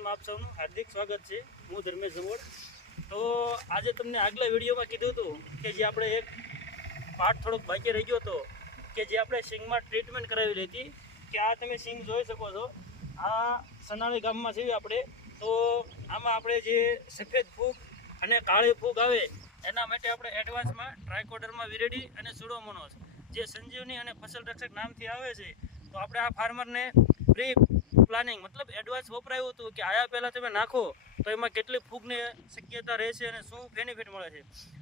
ચેનલમાં આપ સૌનું હાર્દિક સ્વાગત છે। હું ધર્મેશ જમોડ। તો આજે તમને આગલા વિડીયોમાં કીધું હતું કે જે આપણે એક પાર્ટ થોડોક બાકી રહી ગયો હતો કે જે આપણે સિંગમાં ટ્રીટમેન્ટ કરાવેલી હતી કે આ તમે સિંગ જોઈ શકો છો। આ સનાળી ગામમાં છીએ આપણે। તો આમાં આપણે જે સફેદ ફૂગ અને કાળી ફૂગ આવે એના માટે આપણે એડવાન્સમાં ટ્રાયકોડર્મા વિરિડી અને સુડોમોનાસ જે સંજીવની અને ફસલ રક્ષક નામથી આવે છે। તો આપણે આ ફાર્મરને પ્રી પ્લાનિંગ મતલબ એડવાન્સ વપરાયું હતું કે આયા પહેલાં તમે નાખો તો એમાં કેટલી ફૂગની શક્યતા રહેશે અને શું બેનિફિટ મળે છે।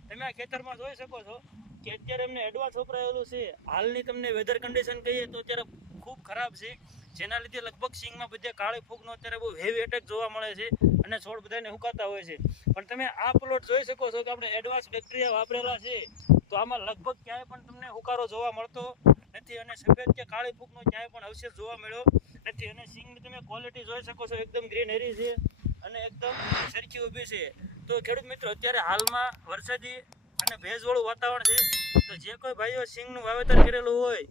તમે આ ખેતરમાં જોઈ શકો છો કે અત્યારે એમને એડવાન્સ વપરાયેલું છે। હાલની તમને વેધર કન્ડિશન કહીએ તો અત્યારે ખૂબ ખરાબ છે, જેના લીધે લગભગ સિંગમાં બધે કાળી ફૂગનો અત્યારે બહુ હેવી એટેક જોવા મળે છે અને છોડ બધાને હુકાતા હોય છે। પણ તમે આ પ્લોટ જોઈ શકો છો કે આપણે એડવાન્સ બેક્ટેરિયા વાપરેલા છે, તો આમાં લગભગ ક્યાંય પણ તમને હુકારો જોવા મળતો નથી અને સફેદ કે કાળી ફૂગનો ક્યાંય પણ અવશેષ જોવા મળ્યો નથી। અને સિંગની તમે ક્વોલિટી જોઈ શકો છો, એકદમ ગ્રીનરી છે અને એકદમ સરખી ઊભી છે। તો ખેડૂત મિત્રો અત્યારે હાલમાં વરસાદી અને ભેજવાળું વાતાવરણ છે, તો જે કોઈ ભાઈઓ સિંગનું વાવેતર કરેલું હોય,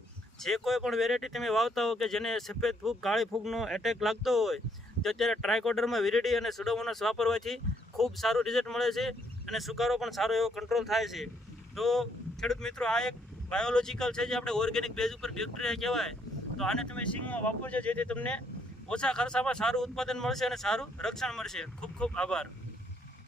જે કોઈ પણ વેરાયટી તમે વાવતા હો કે જેને સફેદ ફૂગ કાળી ફૂગનો એટેક લાગતો હોય, તો અત્યારે ટ્રાયકોડર્મા વિરિડી અને સુડોમોનાસ વાપરવાથી ખૂબ સારું રિઝલ્ટ મળે છે અને સુકારો પણ સારો એવો કંટ્રોલ થાય છે। તો ખેડૂત મિત્રો આ એક બાયોલોજિકલ છે જે આપણે ઓર્ગેનિક બેઝ ઉપર બેક્ટેરિયા કહેવાય, તો આને તમે સિંગમાં વાપરજો જેથી તમને ઓછા ખર્ચામાં સારું ઉત્પાદન મળશે અને સારું રક્ષણ મળશે। ખૂબ ખૂબ આભાર।